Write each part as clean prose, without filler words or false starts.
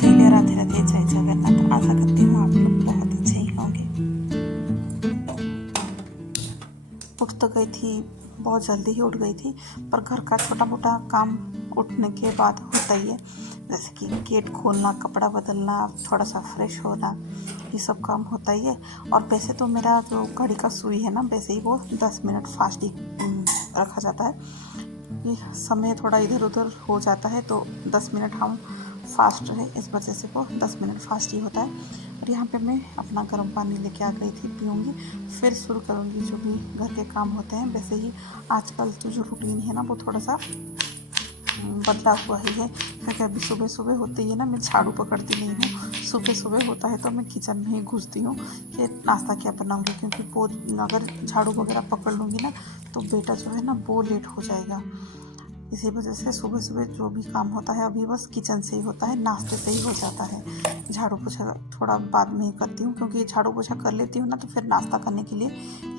सहेलियाँ राधे राधे, जय जगन्नाथ। आशा करती हूँ आप लोग बहुत अच्छे ही होंगे। उठ तो गई थी, बहुत जल्दी ही उठ गई थी, पर घर का छोटा मोटा काम उठने के बाद होता ही है, जैसे कि गेट खोलना, कपड़ा बदलना, थोड़ा सा फ्रेश होना, ये सब काम होता ही है। और वैसे तो मेरा जो घड़ी का सुई है ना, वैसे ही वो 10 मिनट फास्ट ही रखा जाता है। ये समय थोड़ा इधर उधर हो जाता है तो 10 मिनट हम फास्ट रहे, इस वजह से वो 10 मिनट फास्ट ही होता है। और यहाँ पे मैं अपना गर्म पानी लेके आ गई थी, पीऊँगी, फिर शुरू करूँगी जो भी घर के काम होते हैं। वैसे ही आजकल तो जो रूटीन है ना, वो थोड़ा सा बदला हुआ ही है, क्योंकि अभी सुबह सुबह होती है ना, मैं झाड़ू पकड़ती नहीं हूँ। सुबह सुबह होता है तो मैं किचन में ही घुसती हूँ कि नाश्ता क्या बनाऊँगी, क्योंकि वो अगर झाड़ू वगैरह पकड़ लूँगी ना तो बेटा जो है ना वो लेट हो जाएगा। इसी वजह से सुबह सुबह जो भी काम होता है अभी बस किचन से ही होता है, नाश्ते से ही हो जाता है। झाड़ू पोछा थोड़ा बाद में ही करती हूँ, क्योंकि झाड़ू पोछा कर लेती हूँ ना तो फिर नाश्ता करने के लिए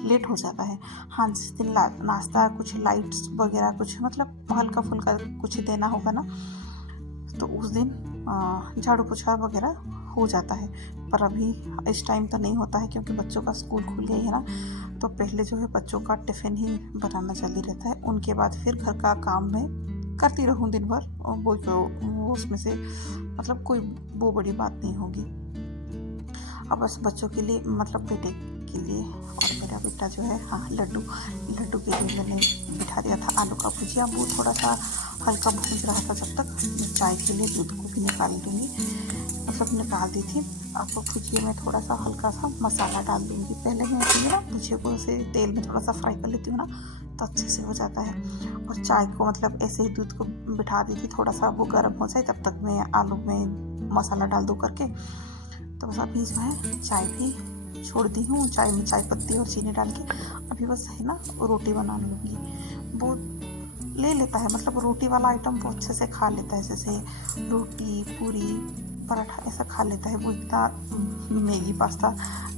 लेट हो जाता है। हाँ, जिस दिन नाश्ता कुछ लाइट्स वगैरह कुछ मतलब हल्का फुल्का कुछ देना होगा ना, तो उस दिन झाड़ू पोछा वगैरह हो जाता है। पर अभी इस टाइम तो नहीं होता है, क्योंकि बच्चों का स्कूल खुल गई है ना, तो पहले जो है बच्चों का टिफ़िन ही बनाना जल्दी रहता है। उनके बाद फिर घर का काम मैं करती रहूँ दिन भर, और वो उसमें से मतलब कोई वो बड़ी बात नहीं होगी। अब बस बच्चों के लिए मतलब बेटे के लिए, और मेरा बेटा जो है, हाँ, लड्डू के लिए मैंने बिठा दिया था आलू का भुजिया। वो थोड़ा सा हल्का भून रहा था, जब तक मैं चाय के लिए दूध को भी निकाल दूँगी, मतलब निकाल दी थी। अब तो भुजिए में थोड़ा सा हल्का सा मसाला डाल दूँगी। पहले मैं ना भुजिए को ऐसे तेल में थोड़ा सा फ्राई कर लेती हूँ ना, तो अच्छे से हो जाता है। और चाय को मतलब ऐसे ही दूध को बिठा दी थी, थोड़ा सा वो गर्म हो जाए तब तक मैं आलू में मसाला डाल दूँ करके। तो बस अभी जो है चाय भी छोड़ दी हूँ, चाय में चाय पत्ती और चीनी डाल के अभी बस है ना रोटी बना लूँगी। वो ले लेता है, मतलब रोटी वाला आइटम वो अच्छे से खा लेता है, जैसे रोटी, पूरी, पराठा ऐसा खा लेता है। वो इतना मैगी पास्ता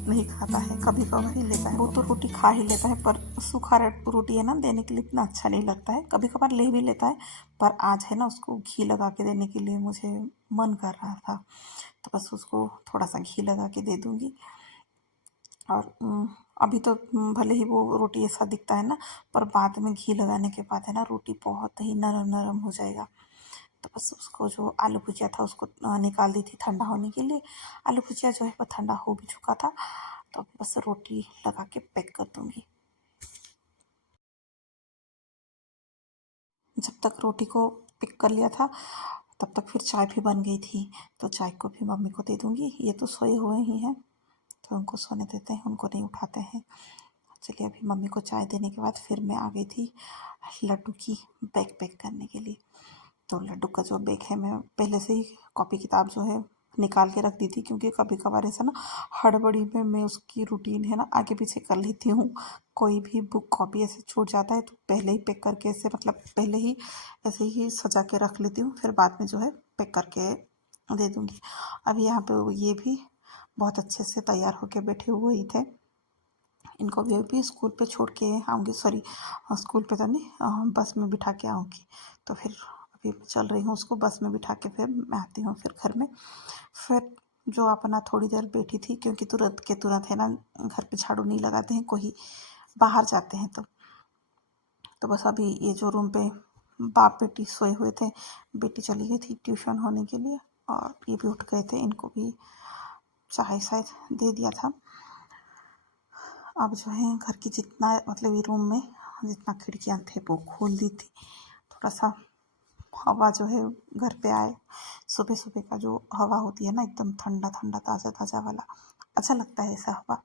नहीं खाता है, कभी कभार ही लेता है। वो तो रोटी खा ही लेता है, पर सूखा रोटी है ना, देने के लिए इतना अच्छा नहीं लगता है। कभी कभार ले भी लेता है, पर आज है ना उसको घी लगा के देने के लिए मुझे मन कर रहा था, तो बस उसको थोड़ा सा घी लगा के दे दूँगी। और अभी तो भले ही वो रोटी ऐसा दिखता है ना, पर बाद में घी लगाने के बाद है ना रोटी बहुत ही नरम नरम हो जाएगा। तो बस उसको जो आलू भुजिया था उसको निकाल दी थी ठंडा होने के लिए। आलू भुजिया जो है वो ठंडा हो भी चुका था, तो अभी बस रोटी लगा के पैक कर दूँगी। जब तक रोटी को पैक कर लिया था तब तक फिर चाय भी बन गई थी, तो चाय को भी मम्मी को दे दूँगी। ये तो सोए हुए ही हैं, तो उनको सोने देते हैं, उनको नहीं उठाते हैं। चलिए, अभी मम्मी को चाय देने के बाद फिर मैं आ गई थी लड्डू की बैग पैक करने के लिए। तो लड्डू का जो बैग है, मैं पहले से ही कॉपी किताब जो है निकाल के रख दी थी, क्योंकि कभी कभार ऐसा ना हड़बड़ी में मैं उसकी रूटीन है ना आगे पीछे कर लेती हूँ। कोई भी बुक कॉपी ऐसे छूट जाता है तो पहले ही पैक करके ऐसे मतलब पहले ही ऐसे ही सजा के रख लेती हूँ, फिर बाद में जो है पैक करके दे दूँगी। अभी यहाँ पे ये भी बहुत अच्छे से तैयार होके बैठे हुए ही थे। इनको भी अभी स्कूल पे छोड़ के आऊँगी, सॉरी स्कूल पे तो नहीं, बस में बिठा के आऊँगी। तो फिर अभी चल रही हूँ, उसको बस में बिठा के फिर मैं आती हूँ फिर घर में। फिर जो अपना थोड़ी देर बैठी थी, क्योंकि तुरंत के तुरंत है ना घर पे झाड़ू नहीं लगाते हैं, कोई बाहर जाते हैं तो बस अभी ये जो रूम पे बाप बेटी सोए हुए थे, बेटी चली गई थी ट्यूशन होने के लिए, और ये भी उठ गए थे, इनको भी चाय शायद दे दिया था। अब जो है घर की जितना मतलब ये रूम में जितना खिड़कियाँ थे वो खोल दी थी, थोड़ा सा हवा जो है घर पे आए। सुबह सुबह का जो हवा होती है ना, एकदम ठंडा ठंडा ताज़ा ताज़ा वाला, अच्छा लगता है ऐसा हवा।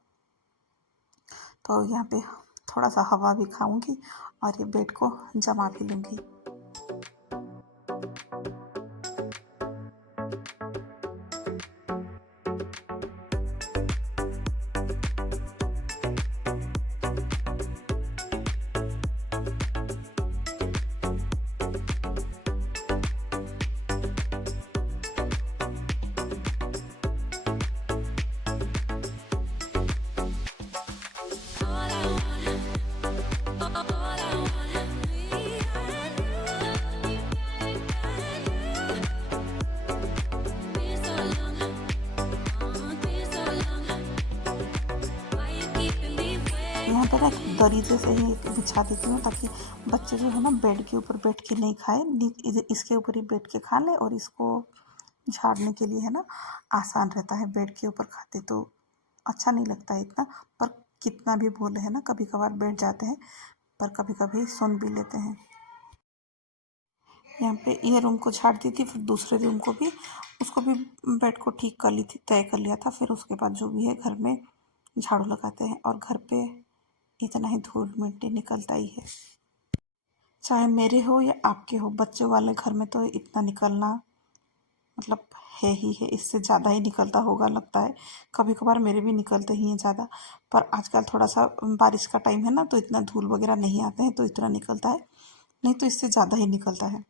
तो यहाँ पे थोड़ा सा हवा भी खाऊंगी और ये बेड को जमा भी लूँगी। पे ना एक दरी जैसे ही बिछा देती हूँ, ताकि बच्चे जो है ना बेड के ऊपर बैठ के नहीं खाए, इसके ऊपर ही बैठ के खा ले, और इसको झाड़ने के लिए है ना आसान रहता है। बेड के ऊपर खाते तो अच्छा नहीं लगता है इतना, पर कितना भी बोले है ना, कभी कभार बैठ जाते हैं, पर कभी कभी सुन भी लेते हैं। यहाँ पे ये रूम को झाड़ दी थी, फिर दूसरे रूम को भी, उसको भी बेड को ठीक कर ली थी, तय कर लिया था। फिर उसके बाद जो भी है घर में झाड़ू लगाते हैं, और घर पे इतना ही धूल मिट्टी निकलता ही है, चाहे मेरे हो या आपके हो। बच्चों वाले घर में तो इतना निकलना मतलब है ही है, इससे ज़्यादा ही निकलता होगा लगता है। कभी कभार मेरे भी निकलते ही हैं ज़्यादा, पर आजकल थोड़ा सा बारिश का टाइम है ना, तो इतना धूल वगैरह नहीं आते हैं, तो इतना निकलता है, नहीं तो इससे ज़्यादा ही निकलता है।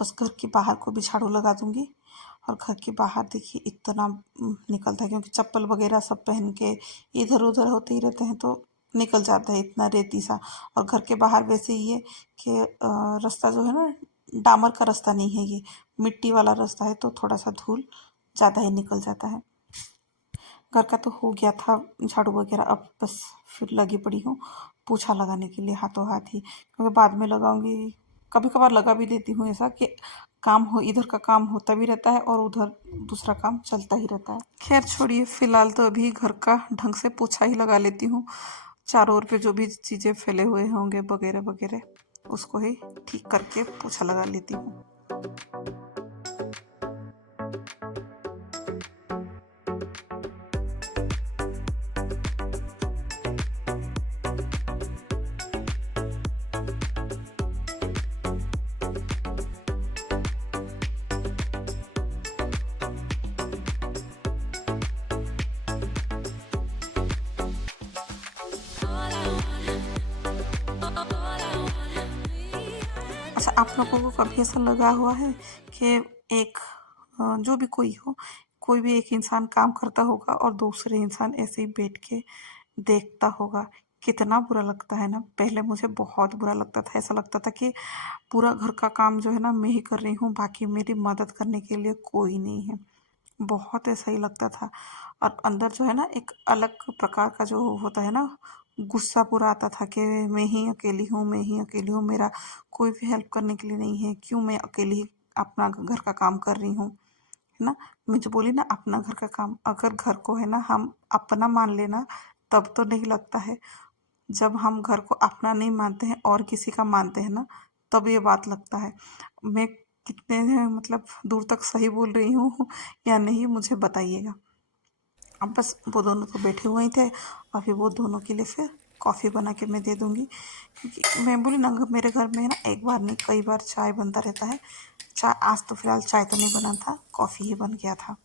बस घर के बाहर को भी झाड़ू लगा दूंगी, और घर के बाहर देखिए इतना निकलता है, क्योंकि चप्पल वगैरह सब पहन के इधर उधर होते ही रहते हैं, तो निकल जाता है इतना रेती सा। और घर के बाहर वैसे ही है कि रास्ता जो है ना, डामर का रास्ता नहीं है, ये मिट्टी वाला रास्ता है, तो थोड़ा सा धूल ज़्यादा ही निकल जाता है। घर का तो हो गया था झाड़ू वगैरह, अब बस फिर लगी पड़ी हूँ पोछा लगाने के लिए हाथों हाथ ही, क्योंकि बाद में लगाऊंगी। कभी कभार लगा भी देती हूँ ऐसा कि काम हो, इधर का काम होता भी रहता है और उधर दूसरा काम चलता ही रहता है। खैर छोड़िए, फिलहाल तो अभी घर का ढंग से पोछा ही लगा लेती हूँ। चारों ओर पे जो भी चीज़ें फैले हुए होंगे वगैरह वगैरह, उसको ही ठीक करके पोछा लगा लेती हूँ। अच्छा, आप लोगों को कभी ऐसा लगा हुआ है कि एक जो भी कोई हो, कोई भी एक इंसान काम करता होगा और दूसरे इंसान ऐसे ही बैठ के देखता होगा, कितना बुरा लगता है ना। पहले मुझे बहुत बुरा लगता था, ऐसा लगता था कि पूरा घर का काम जो है ना मैं ही कर रही हूँ, बाकी मेरी मदद करने के लिए कोई नहीं है। बहुत ऐसा ही लगता था, और अंदर जो है ना एक अलग प्रकार का जो होता है ना, गुस्सा पूरा आता था कि मैं ही अकेली हूँ, मैं ही अकेली हूँ, मेरा कोई भी हेल्प करने के लिए नहीं है, क्यों मैं अकेली ही अपना घर का काम कर रही हूँ, है ना। मैं जो बोली ना, अपना घर का काम, अगर घर को है ना हम अपना मान लेना, तब तो नहीं लगता है। जब हम घर को अपना नहीं मानते हैं और किसी का मानते हैं ना, तब ये बात लगता है। मैं कितने मतलब दूर तक सही बोल रही हूँ या नहीं, मुझे बताइएगा। अब बस वो दोनों तो बैठे हुए ही थे, और फिर वो दोनों के लिए फिर कॉफ़ी बना के मैं दे दूँगी, क्योंकि मैं बोली ना मेरे घर में ना एक बार नहीं कई बार चाय बनता रहता है। चाय आज तो फिलहाल चाय तो नहीं बना था, कॉफ़ी ही बन गया था।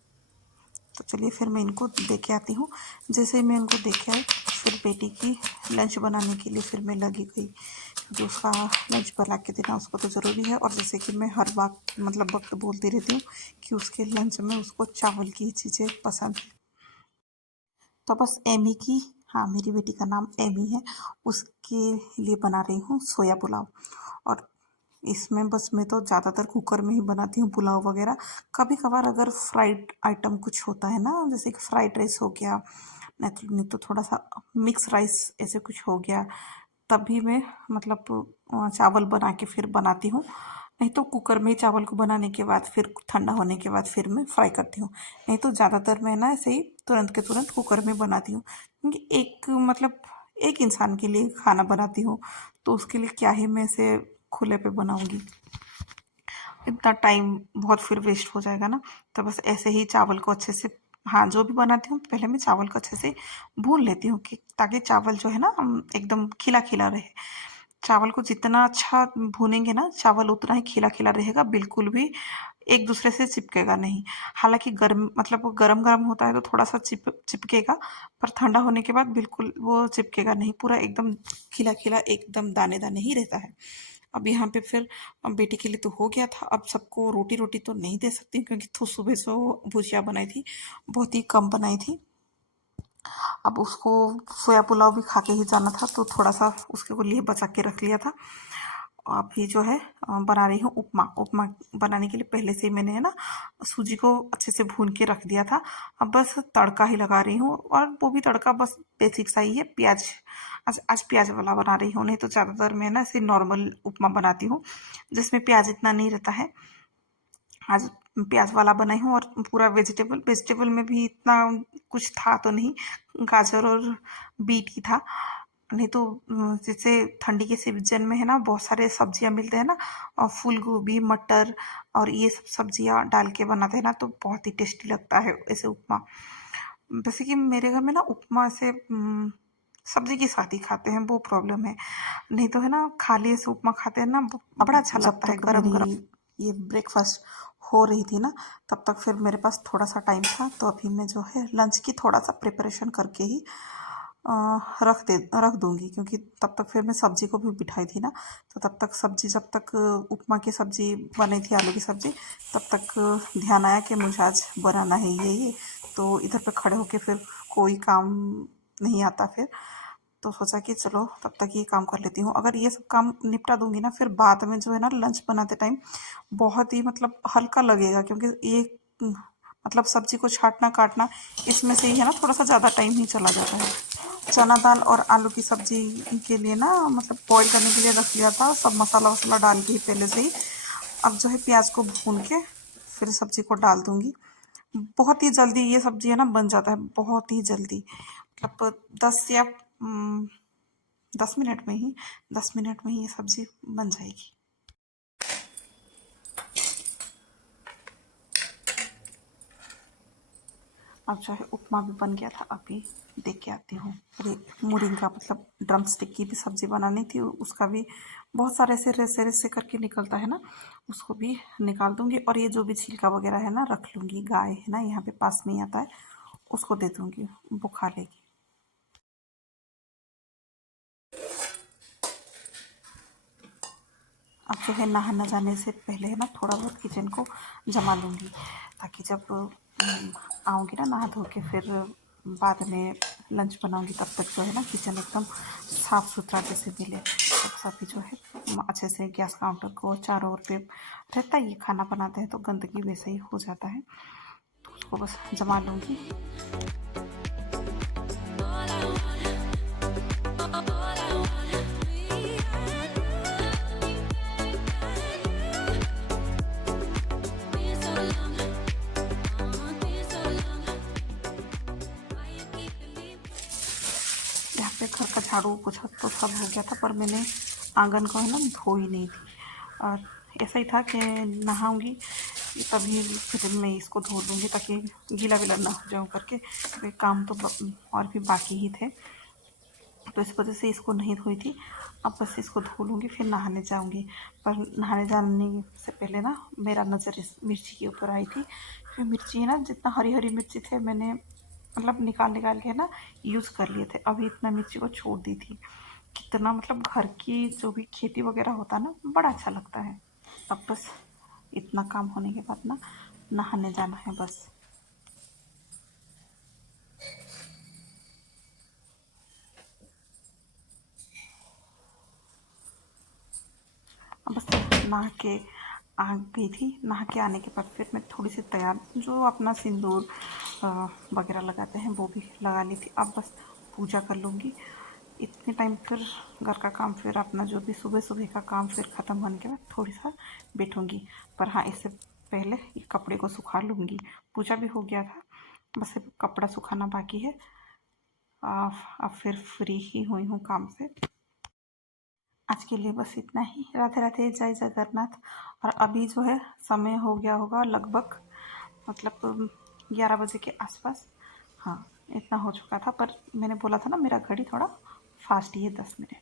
तो चलिए फिर मैं इनको दे के आती हूँ। जैसे ही मैं इनको दे के आई, फिर बेटी की लंच बनाने के लिए फिर मैं लगी गई, क्योंकि उसका लंच बना के देना उसको तो ज़रूरी है। और जैसे कि मैं हर बात मतलब वक्त बोलती रहती हूँ कि उसके लंच में उसको चावल की चीज़ें पसंद है। तो बस एमी की, हाँ मेरी बेटी का नाम एमी है, उसके लिए बना रही हूँ सोया पुलाव। और इसमें बस मैं तो ज़्यादातर कुकर में ही बनाती हूँ पुलाव वगैरह। कभी कभार अगर फ्राइड आइटम कुछ होता है ना, जैसे कि फ्राइड राइस हो गया, नहीं तो थोड़ा सा मिक्स राइस ऐसे कुछ हो गया, तभी मैं मतलब चावल बना के फिर बनाती हूँ। नहीं तो कुकर में ही चावल को बनाने के बाद फिर ठंडा होने के बाद फिर मैं फ्राई करती हूँ। नहीं तो ज़्यादातर मैं ना ऐसे ही तुरंत के तुरंत कुकर में बनाती हूँ, क्योंकि एक मतलब एक इंसान के लिए खाना बनाती हूँ, तो उसके लिए क्या ही मैं इसे खुले पे बनाऊँगी, इतना टाइम बहुत फिर वेस्ट हो जाएगा ना। तो बस ऐसे ही चावल को अच्छे से, हाँ जो भी बनाती हूँ पहले मैं चावल को अच्छे से भून लेती हूँ, कि ताकि चावल जो है ना एकदम खिला खिला रहे। चावल को जितना अच्छा भूनेंगे ना, चावल उतना ही खिला खिला रहेगा, बिल्कुल भी एक दूसरे से चिपकेगा नहीं। हालांकि गर्म मतलब वो गरम गरम होता है तो थोड़ा सा चिपकेगा, पर ठंडा होने के बाद बिल्कुल वो चिपकेगा नहीं, पूरा एकदम खिला खिला एकदम दाने दाने ही रहता है। अब यहाँ पे फिर बेटी के लिए तो हो गया था, अब सबको रोटी रोटी तो नहीं दे सकती, क्योंकि तो सुबह से भुजिया बनाई थी, बहुत ही कम बनाई थी। अब उसको सोया पुलाव भी खा के ही जाना था, तो थोड़ा सा उसके लिए बचा के रख लिया था। अभी जो है बना रही हूँ उपमा। उपमा बनाने के लिए पहले से ही मैंने है ना सूजी को अच्छे से भून के रख दिया था। अब बस तड़का ही लगा रही हूँ, और वो भी तड़का बस बेसिक सा ही है, प्याज। आज प्याज वाला बना रही हूँ, नहीं तो ज़्यादातर मैं ना ऐसे नॉर्मल उपमा बनाती हूँ जिसमें प्याज इतना नहीं रहता है। आज प्याज वाला बनाई हूँ, और पूरा वेजिटेबल में भी इतना कुछ था तो नहीं, गाजर और बीट ही था। नहीं तो जैसे ठंडी के सीजन में है ना बहुत सारे सब्जियां मिलते हैं ना, और फूल गोभी, मटर और ये सब सब्जियां डाल के बनाते हैं ना, तो बहुत ही टेस्टी लगता है ऐसे उपमा। वैसे कि मेरे घर में ना उपमा से सब्जी के साथ ही खाते हैं, वो प्रॉब्लम है। नहीं तो है ना खाली ऐसे उपमा खाते हैं ना, बड़ा अच्छा जब लगता है तक गरम गरम। मेरी ये ब्रेकफास्ट हो रही थी ना, तब तक फिर मेरे पास थोड़ा सा टाइम था, तो अभी मैं जो है लंच की थोड़ा सा प्रिपरेशन करके ही अ, रख दूंगी, क्योंकि तब तक फिर मैं सब्जी को भी बिठाई थी ना। तो तब तक सब्जी, जब तक उपमा की सब्जी बनी थी, आलू की सब्जी, तब तक ध्यान आया कि मुझे आज बनाना है ये। तो इधर पे खड़े होके फिर कोई काम नहीं आता फिर, तो सोचा कि चलो तब तक ये काम कर लेती हूँ। अगर ये सब काम निपटा दूंगी ना, फिर बाद में जो है ना लंच बनाते टाइम बहुत ही मतलब हल्का लगेगा, क्योंकि एक मतलब सब्जी को छाँटना काटना, इसमें से ही है ना थोड़ा सा ज़्यादा टाइम ही चला जाता है। चना दाल और आलू की सब्जी के लिए ना मतलब बॉईल करने के लिए रख लिया था, सब मसाला वसाला डाल के ही पहले से ही। अब जो है प्याज को भून के फिर सब्जी को डाल दूंगी। बहुत ही जल्दी ये सब्जी है ना बन जाता है, बहुत ही जल्दी, मतलब 10 मिनट में ही 10 मिनट में ही ये सब्जी बन जाएगी। अब जो है उपमा भी बन गया था, अभी देख के आती हूँ। अरे मोरिंगा मतलब ड्रम स्टिक की भी सब्जी बनानी थी, उसका भी बहुत सारे ऐसे रेसे रेसे करके निकलता है ना, उसको भी निकाल दूंगी। और ये जो भी छिलका वगैरह है ना रख लूँगी, गाय है ना यहाँ पे पास में ही आता है, उसको दे दूँगी, वो खा लेगी। अब जो है नहाना जाने से पहले है ना थोड़ा बहुत किचन को जमा लूँगी, ताकि जब आऊँगी ना नहा धो के, फिर बाद में लंच बनाऊँगी, तब तक जो है ना किचन एकदम साफ़ सुथरा जैसे मिले। तब सभी जो है अच्छे से गैस काउंटर को चारों ओर पे रहता ही, खाना बनाते हैं तो गंदगी वैसे ही हो जाता है, तो उसको बस जमा लूँगी। यहाँ पे घर का झाड़ू पोछा तो सब हो गया था, पर मैंने आंगन को है ना धोई नहीं थी, और ऐसा ही था कि नहाऊंगी तभी फिर मैं इसको धो दूँगी, ताकि गीला विला ना हो जाऊँ करके। वे काम तो और भी बाकी ही थे, तो इस वजह से इसको नहीं धोई थी। अब बस इसको धो लूँगी, फिर नहाने जाऊँगी। पर नहाने जाने से पहले ना मेरा नज़र इस मिर्ची के ऊपर आई थी। फिर मिर्ची है ना, जितना हरी हरी मिर्ची थे मैंने मतलब निकाल निकाल के ना यूज़ कर लिए थे, अभी इतना मिर्ची को छोड़ दी थी। कितना मतलब घर की जो भी खेती वगैरह होता है ना, बड़ा अच्छा लगता है। अब बस इतना काम होने के बाद ना नहाने जाना है बस। अब बस नहा के आ गई थी। नहा के आने के बाद फिर मैं थोड़ी सी तैयार, जो अपना सिंदूर वगैरह लगाते हैं वो भी लगा ली थी। अब बस पूजा कर लूँगी। इतने टाइम फिर घर का काम, फिर अपना जो भी सुबह सुबह का काम फिर ख़त्म होने के बाद थोड़ी सा बैठूँगी। पर हाँ, इससे पहले ये कपड़े को सुखा लूँगी। पूजा भी हो गया था, बस अब कपड़ा सुखाना बाकी है। अब फिर फ्री ही हुई हूँ काम से। आज के लिए बस इतना ही। राधे राधे, जय जगन्नाथ। और अभी जो है समय हो गया होगा लगभग, मतलब 11 बजे के आसपास। हाँ, इतना हो चुका था, पर मैंने बोला था ना मेरा घड़ी थोड़ा फास्ट ही है, 10 मिनट।